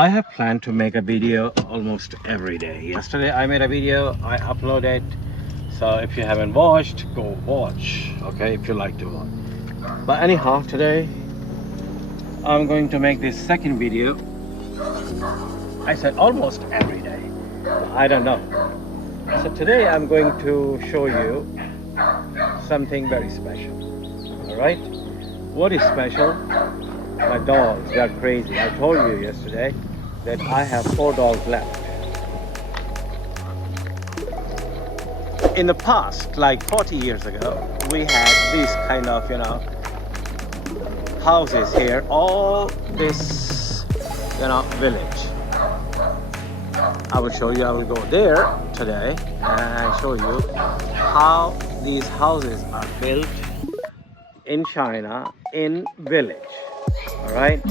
I have planned to make a video almost every day. Yesterday I made a video, I uploaded. So if you haven't watched, go watch, okay, if you like to watch. But anyhow, today I'm going to make this second video. I said almost every day. I don't know. So today I'm going to show you something very special. All right? What is special? My dogs, they are crazy. I told you yesterday that I have 4 dogs left. In the past, like 40 years ago, we had these kind of, houses here, all this, village. I will show you, I will go there today and show you how these houses are built in China, in village. All right,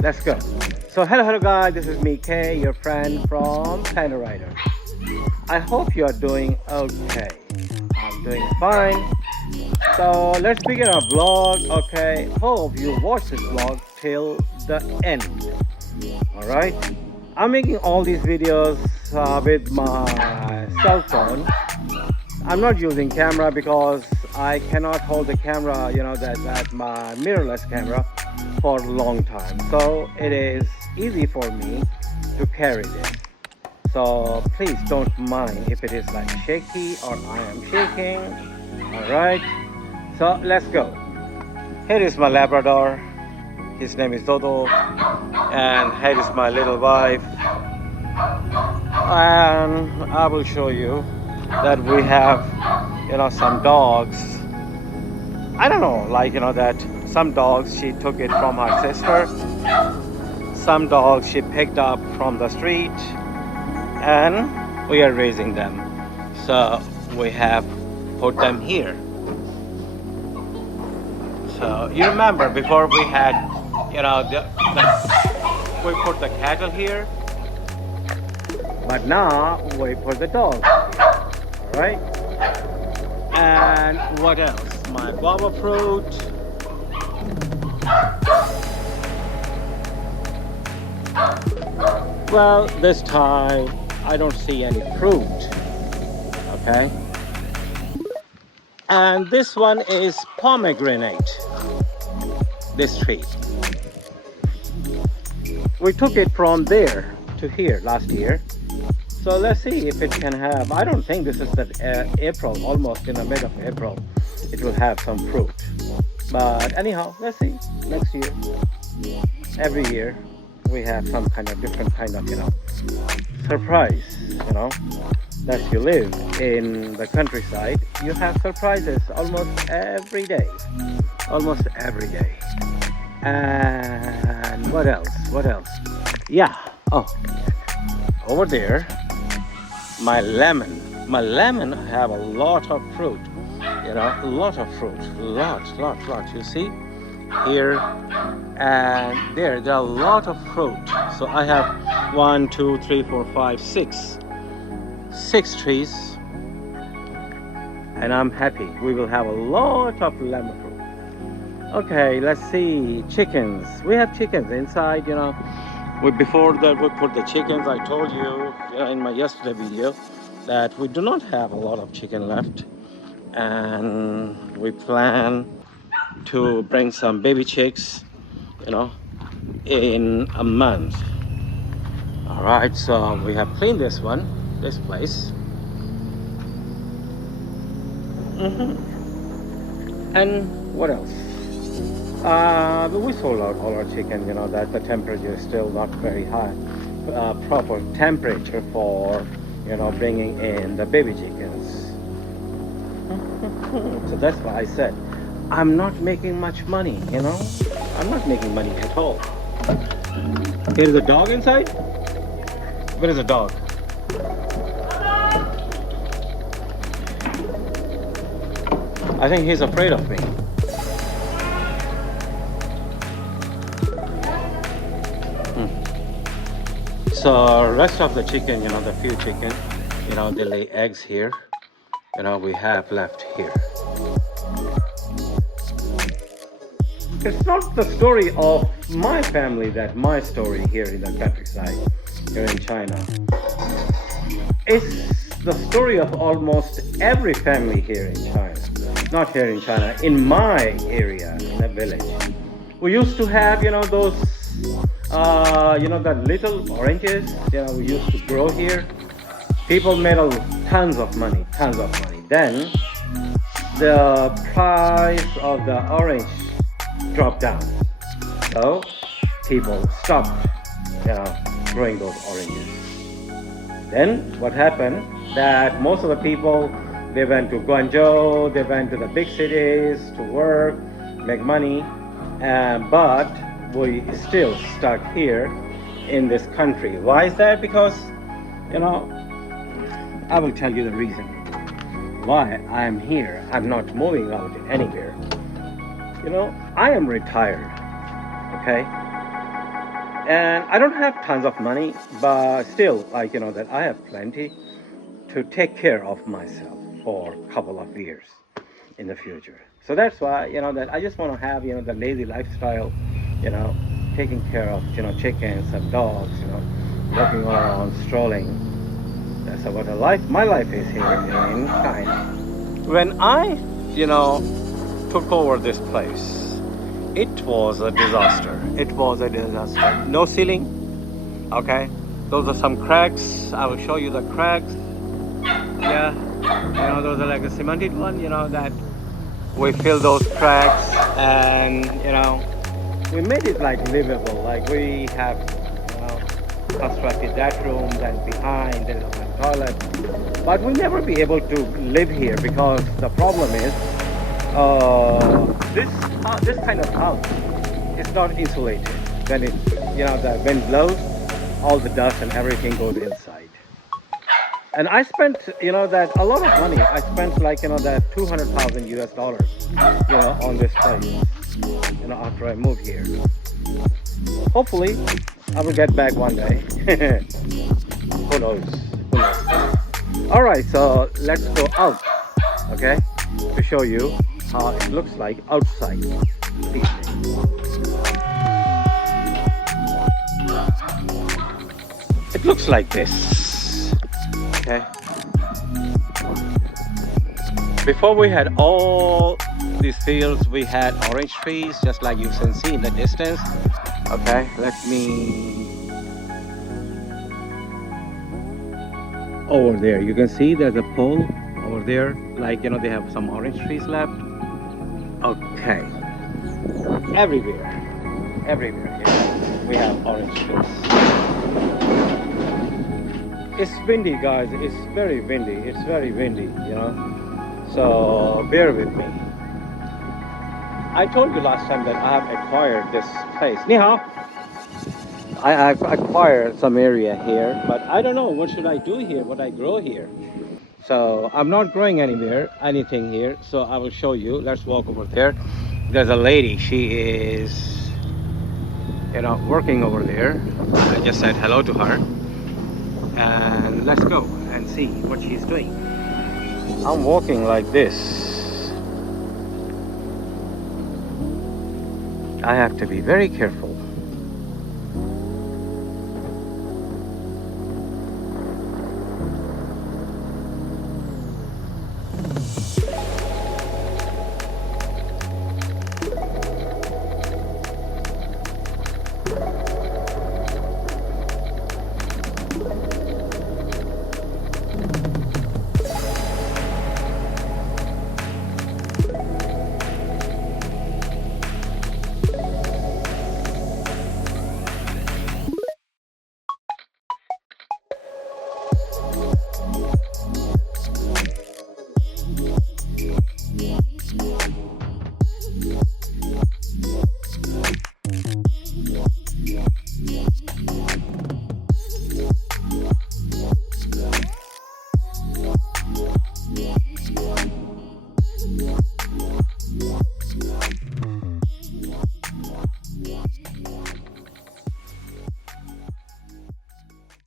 let's go. So hello guys, this is me, Kay, your friend from Panda Rider. I hope you are doing okay. I'm doing fine. So let's begin our vlog. Okay, hope you watch this vlog till the end. All right, I'm making all these videos with my cell phone. I'm not using camera because I cannot hold the camera, that my mirrorless camera for a long time. So it is easy for me to carry this. So please don't mind if it is like shaky or I am shaking. All right, so let's go. Here is my Labrador. His name is Dodo. And here is my little wife. And I will show you that we have, some dogs. I don't know, that some dogs she took it from her sister. Some dogs she picked up from the street. And we are raising them. So we have put them here. So you remember before we had, we put the cattle here. But now we put the dogs here. All right. And what else? My guava fruit. Well, this time I don't see any fruit. Okay. And this one is pomegranate. This tree. We took it from there to here last year. So let's see if it can have, I don't think this is the April, almost in the mid of April, it will have some fruit. But anyhow, let's see, next year. Every year we have some kind of different kind of, surprise, that you live in the countryside, you have surprises almost every day. Almost every day. And what else? Yeah, over there, my lemon have a lot of fruit, a lot of fruit, lot, you see here and there are a lot of fruit. So I have 1, 2, 3, 4, 5, 6 trees, and I'm happy we will have a lot of lemon fruit. Okay, let's see. Chickens, we have chickens inside. Before that we put the chickens. I told you in my yesterday video that we do not have a lot of chicken left, and we plan to bring some baby chicks, in a month. All right, so we have cleaned this place. And what else? We sold out all our chicken, that the temperature is still not very high, proper temperature for, bringing in the baby chickens. So that's why I said, I'm not making much money, I'm not making money at all. Here's a dog inside. Where is the dog? I think he's afraid of me. So rest of the chicken, the few chicken, they lay eggs here. We have left here. It's not the story of my family, that my story here in the countryside, here in China. It's the story of almost every family here in China. Not here in China, in my area, in the village. We used to have, those, that little oranges, we used to grow here. People made tons of money. Then the price of the orange dropped down. So people stopped, growing those oranges. Then what happened? That most of the people, they went to Guangzhou, they went to the big cities to work, make money, but we still stuck here in this country. Why is that? Because, I will tell you the reason why I'm here. I'm not moving out anywhere. I am retired, okay? And I don't have tons of money, but still, that I have plenty to take care of myself for a couple of years in the future. So that's why, that I just want to have, the lazy lifestyle, taking care of, chickens and dogs, walking around, strolling. That's what my life is here in China. When I, took over this place, it was a disaster. No ceiling, okay? Those are some cracks. I will show you the cracks. Yeah, those are like a cemented one, that we fill those cracks and, we made it like livable. Like we have, constructed that room, then behind there's a toilet. But we'll never be able to live here because the problem is, this kind of house is not insulated. When the wind blows, all the dust and everything goes inside. And I spent, that a lot of money. I spent like, that $200,000 on this place, after I moved here. Hopefully, I will get back one day. Who knows? All right, so let's go out, okay, to show you how it looks like outside. It looks like this, okay. Before we had all these fields, we had orange trees, just like you can see in the distance. Okay, let me... Over there, you can see there's a pole over there. Like, they have some orange trees left. Okay. Everywhere, we have orange trees. It's windy, guys. It's very windy. So, bear with me. I told you last time that I have acquired this place. Ni hao. I've acquired some area here, but I don't know what should I do here, what I grow here. So I'm not growing anything here. So I will show you. Let's walk over there. There's a lady. She is, working over there. I just said hello to her, and let's go and see what she's doing. I'm walking like this. I have to be very careful.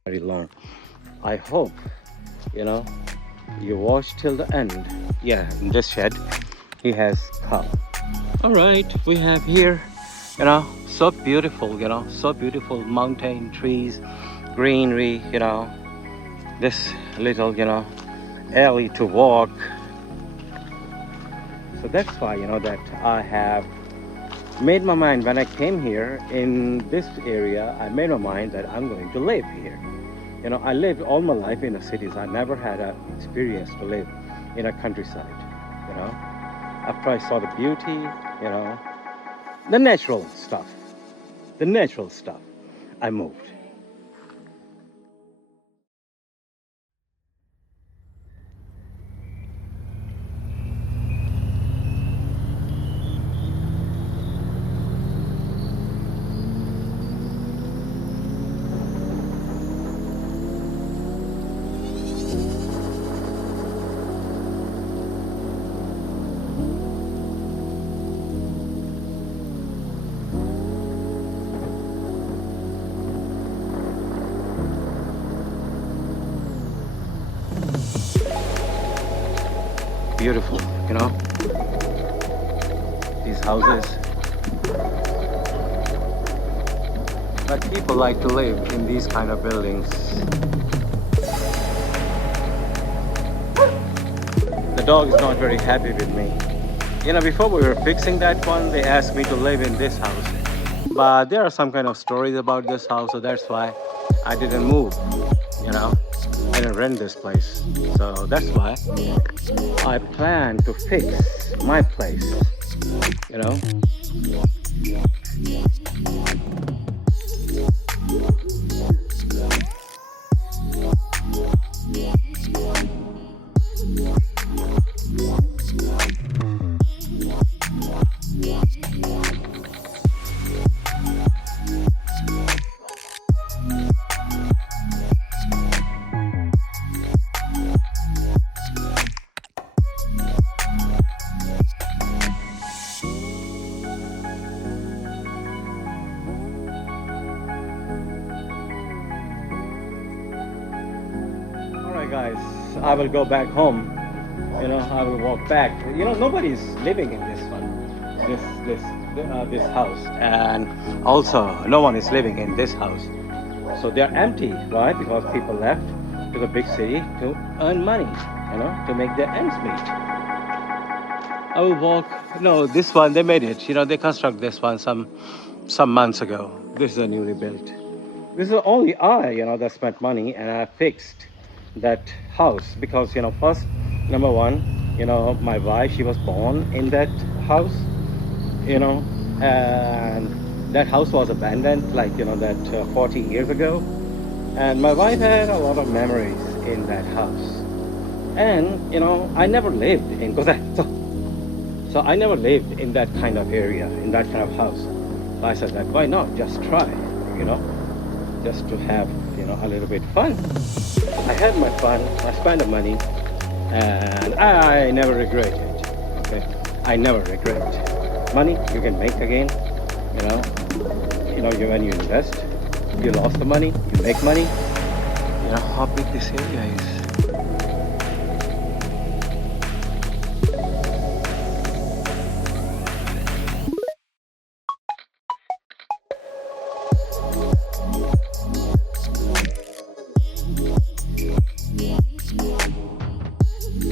Very long. I hope you watch till the end. Yeah, in this shed he has cow. All right, we have here So beautiful, you know, so beautiful. Mountain, trees, greenery, you know. This little, you know, alley to walk. So that's why, you know, that I have made my mind when I came here in this area. I made my mind that I'm going to live here. You know, I lived all my life in the cities. I never had an experience to live in a countryside, you know. After I saw the beauty, you know, the natural stuff, I moved. Beautiful, you know, these houses. But people like to live in these kind of buildings. The dog is not very happy with me. You know, before we were fixing that one, they asked me to live in this house. But there are some kind of stories about this house, so that's why I didn't move, you know. I didn't rent this place. So that's why I plan to fix my place, you know. Guys, I will go back home. You know, I will walk back. You know, nobody's living in this one, this house, and also no one is living in this house. So they're empty, right? Because people left to the big city to earn money, you know, to make their ends meet. I will walk. No, this one they made it. You know, they construct this one some months ago. This is a newly built. This is only I, you know, that spent money and I fixed that house because, you know, first, number one, you know, my wife, she was born in that house, you know, and that house was abandoned, like, you know, that 40 years ago. And my wife had a lot of memories in that house. And, you know, I never lived in, so I never lived in that kind of area, in that kind of house. So I said that, why not just try, you know, just to have, you know, a little bit fun. I had my fun, I spent the money, and I never regret it, okay? I never regret it. Money you can make again, you know, when you invest, you lost the money, you make money. You know how big this area is.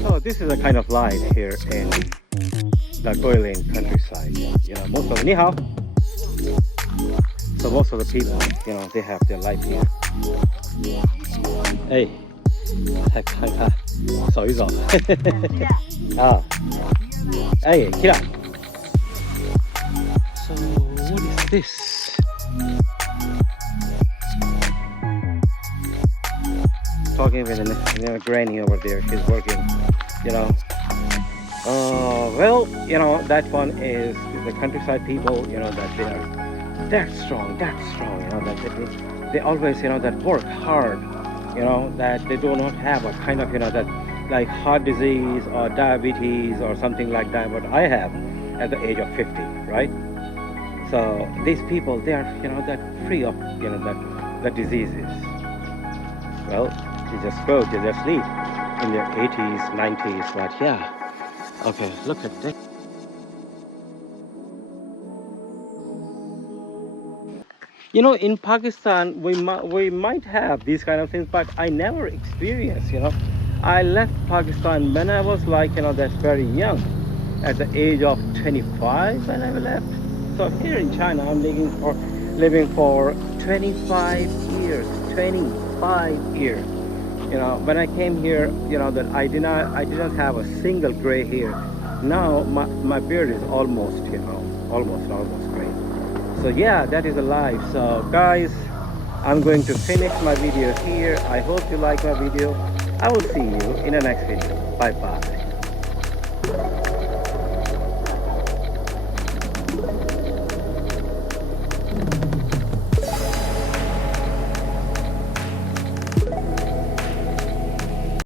So this is a kind of life here in the Guilin countryside. You know, most of ni hao. So most of the people, you know, they have their life here. Hey, 来看看，走一走。啊，哎，Kira. So what is this? Talking with a granny over there. She's working, you know. Well, you know, that one is the countryside people, you know, that they are that strong, you know, that they always, you know, that work hard, you know, that they do not have a kind of, you know, that like heart disease or diabetes or something like that, what I have at the age of 50, right? So these people, they are, you know, that free of, you know, that the diseases. Well, they just go, they just live in their 80s, 90s, but yeah. Okay, look at this. You know, in Pakistan, we might have these kind of things, but I never experienced, you know. I left Pakistan when I was like, you know, that's very young, at the age of 25 when I left. So here in China, I'm living for 25 years, 25 years. You know, when I came here, you know, that I did not have a single gray hair. Now my beard is almost, you know, almost gray. So yeah, that is a life. So guys, I'm going to finish my video here. I hope you like my video. I will see you in the next video. Bye bye.